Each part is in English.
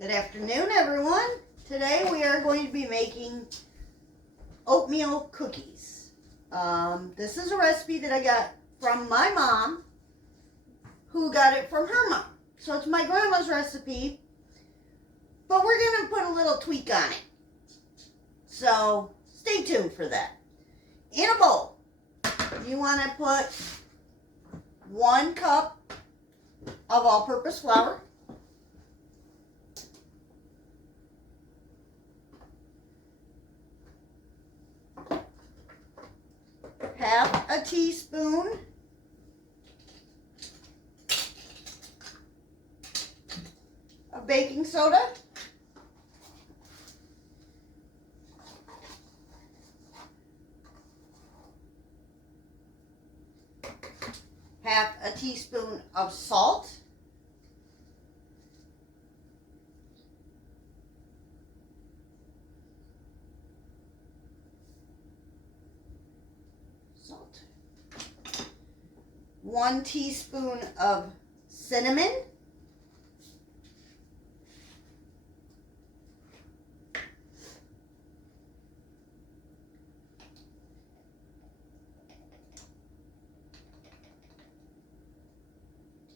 Good afternoon, everyone. Today we are going to be making oatmeal cookies. This is a recipe that I got from my mom, who got it from her mom. So it's my grandma's recipe, but we're going to put a little tweak on it. So stay tuned for that. In a bowl, you want to put 1 cup of all-purpose flour, half a teaspoon of baking soda, half a teaspoon of salt, salt, 1 teaspoon of cinnamon,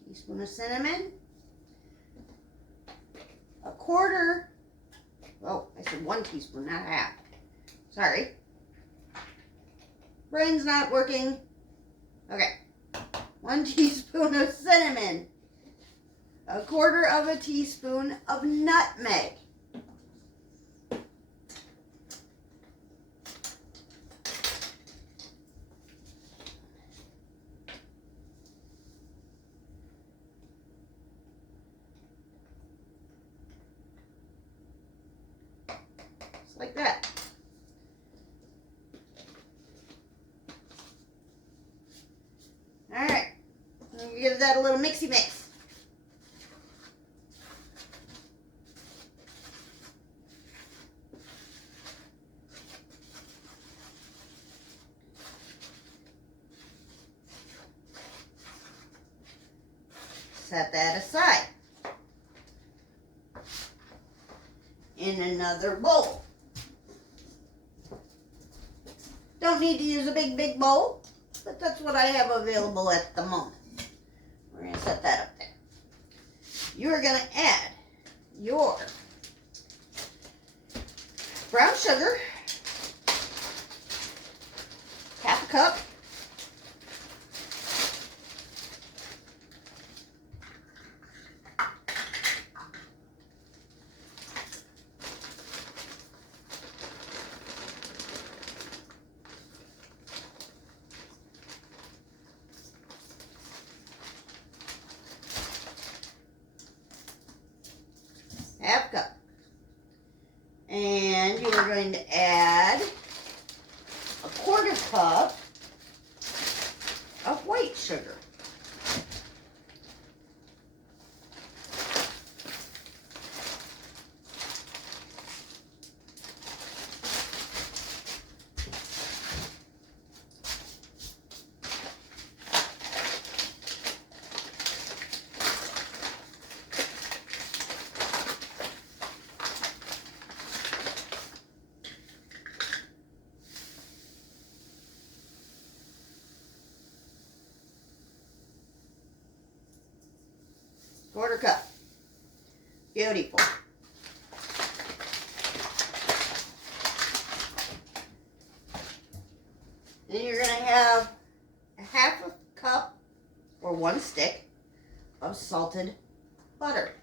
teaspoon of cinnamon, a quarter, oh, I said 1 teaspoon, not half. Sorry. Brain's not working. Okay. 1 teaspoon of cinnamon, a quarter of a teaspoon of nutmeg, just like that. All right. Give that a little mixy mix. Set that aside. In another bowl. Don't need to use a big bowl, but that's what I have available at the moment. We're going to set that up there. You are going to add your brown sugar, half a cup, half cup. And you are going to add a quarter cup of white sugar. Quarter cup. Beautiful. Then you're going to have a half a cup or 1 stick of salted butter.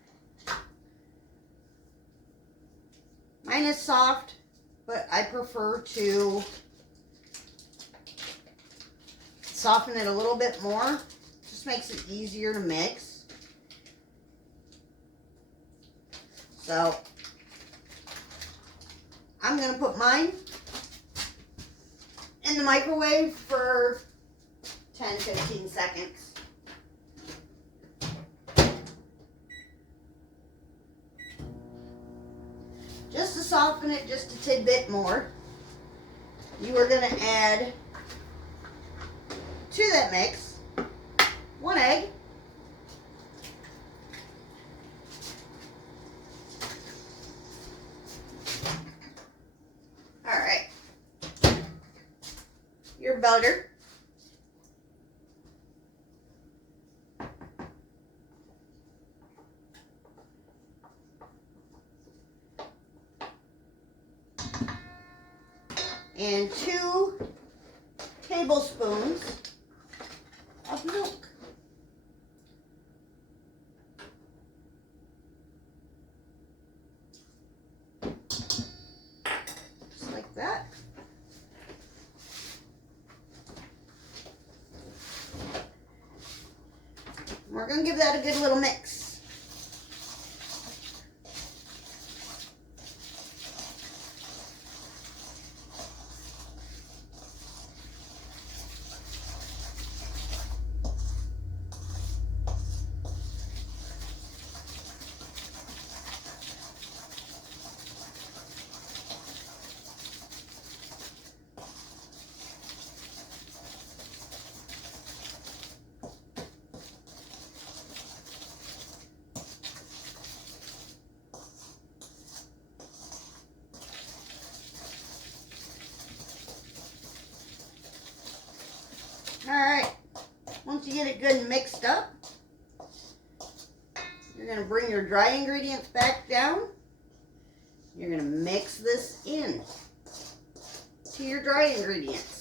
Mine is soft, but I prefer to soften it a little bit more. Just makes it easier to mix. So, I'm going to put mine in the microwave for 10-15 seconds. Just to soften it just a tidbit more, you are going to add to that mix 1 egg, butter. And 2 tablespoons of milk. Just like that. We're going to give that a good little mix. Alright, once you get it good and mixed up, you're going to bring your dry ingredients back down. You're going to mix this in to your dry ingredients.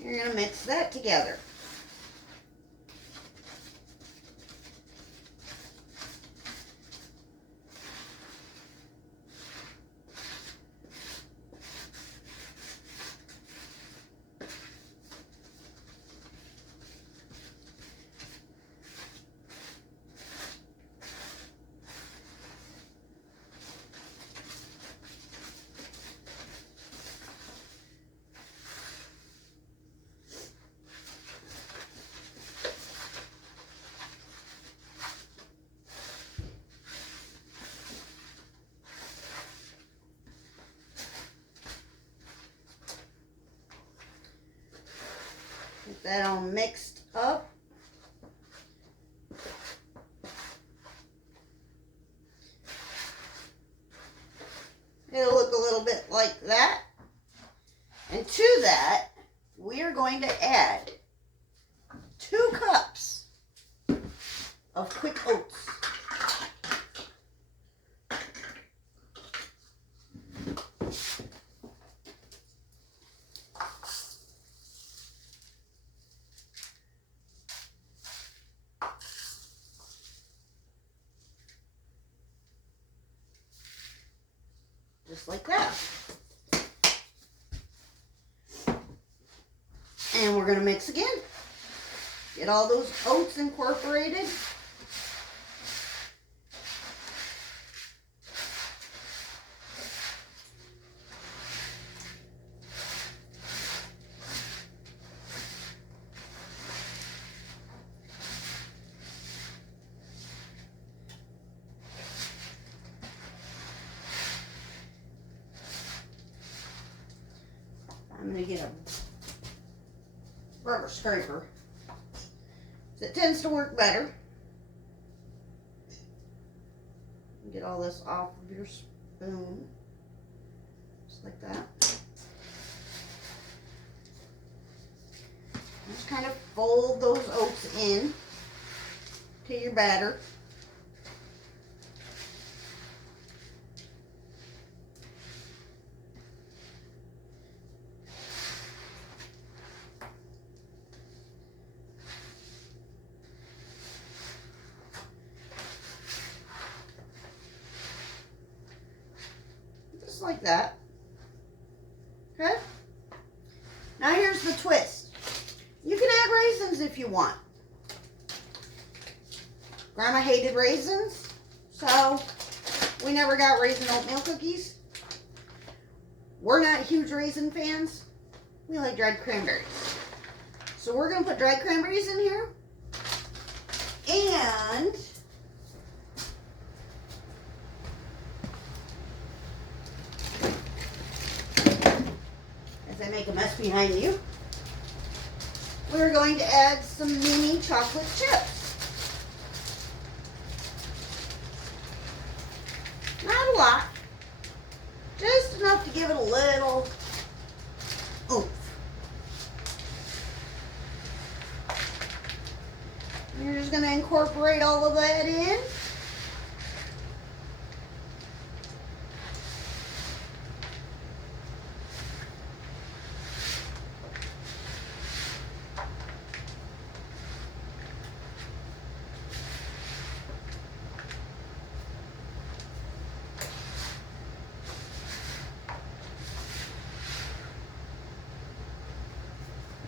You're going to mix that together. Get that all mixed up. It'll look a little bit like that. And to that, we are going to add 2 cups of quick oats. Just like that. And we're going to mix again. Get all those oats incorporated. I'm going to get a rubber scraper. It tends to work better. Get all this off of your spoon. Just like that. Just kind of fold those oats in to your batter. Just like that. Okay? Now here's the twist. You can add raisins if you want. Grandma hated raisins, so we never got raisin oatmeal cookies. We're not huge raisin fans. We like dried cranberries. So we're going to put dried cranberries in here. And as I make a mess behind you, we're going to add some mini chocolate chips. Not a lot, just enough to give it a little oomph. You're just going to incorporate all of that in.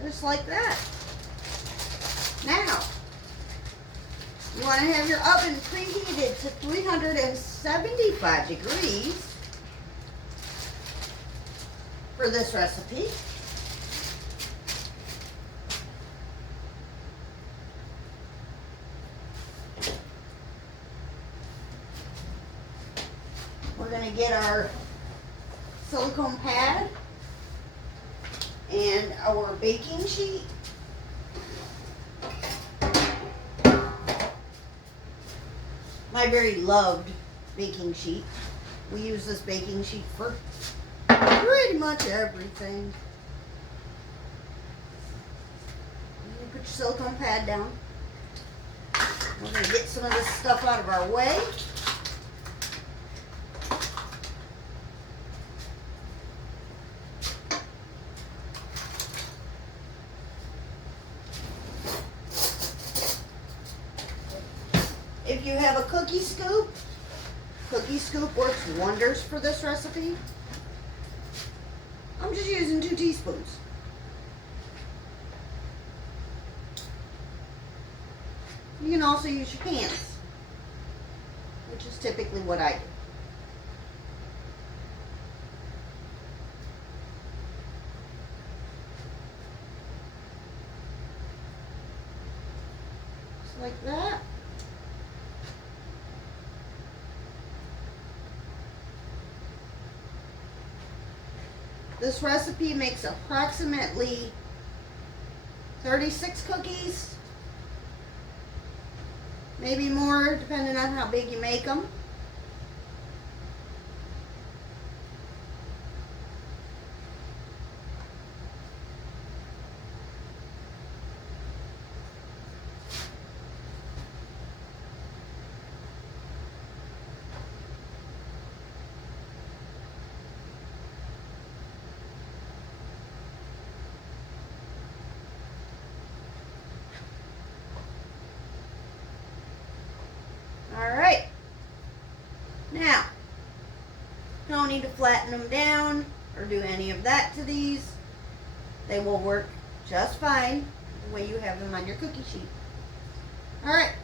Just like that. Now, you want to have your oven preheated to 375 degrees for this recipe. We're going to get our silicone pad and our baking sheet. My very loved baking sheet. We use this baking sheet for pretty much everything. You put your silicone pad down. We're going to get some of this stuff out of our way. If you have a cookie scoop works wonders for this recipe. I'm just using 2 teaspoons. You can also use your hands, which is typically what I do. Just like that. This recipe makes approximately 36 cookies, maybe more depending on how big you make them. Alright, now, don't need to flatten them down or do any of that to these. They will work just fine the way you have them on your cookie sheet. Alright,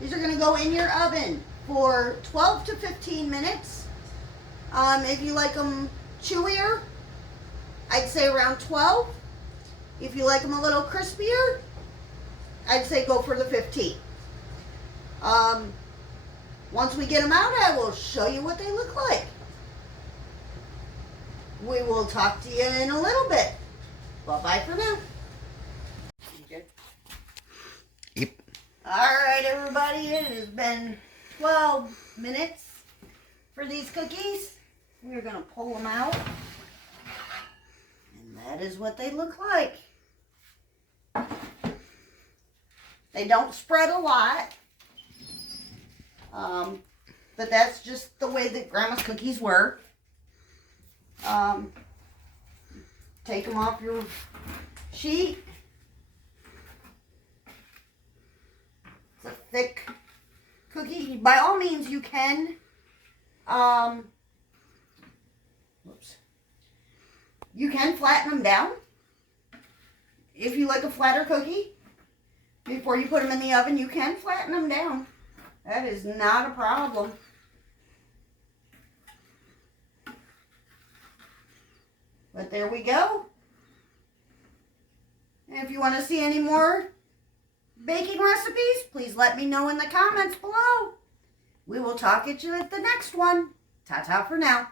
these are going to go in your oven for 12 to 15 minutes. If you like them chewier, I'd say around 12. If you like them a little crispier, I'd say go for the 15. Once we get them out, I will show you what they look like. We will talk to you in a little bit. Bye-bye for now. Yep. Alright, everybody, it has been 12 minutes for these cookies. We're going to pull them out. And that is what they look like. They don't spread a lot. But that's just the way that Grandma's cookies were. Take them off your sheet. It's a thick cookie. By all means, you can, you can flatten them down. If you like a flatter cookie, before you put them in the oven, you can flatten them down. That is not a problem. But there we go. And if you want to see any more baking recipes, please let me know in the comments below. We will talk at you at the next one. Ta-ta for now.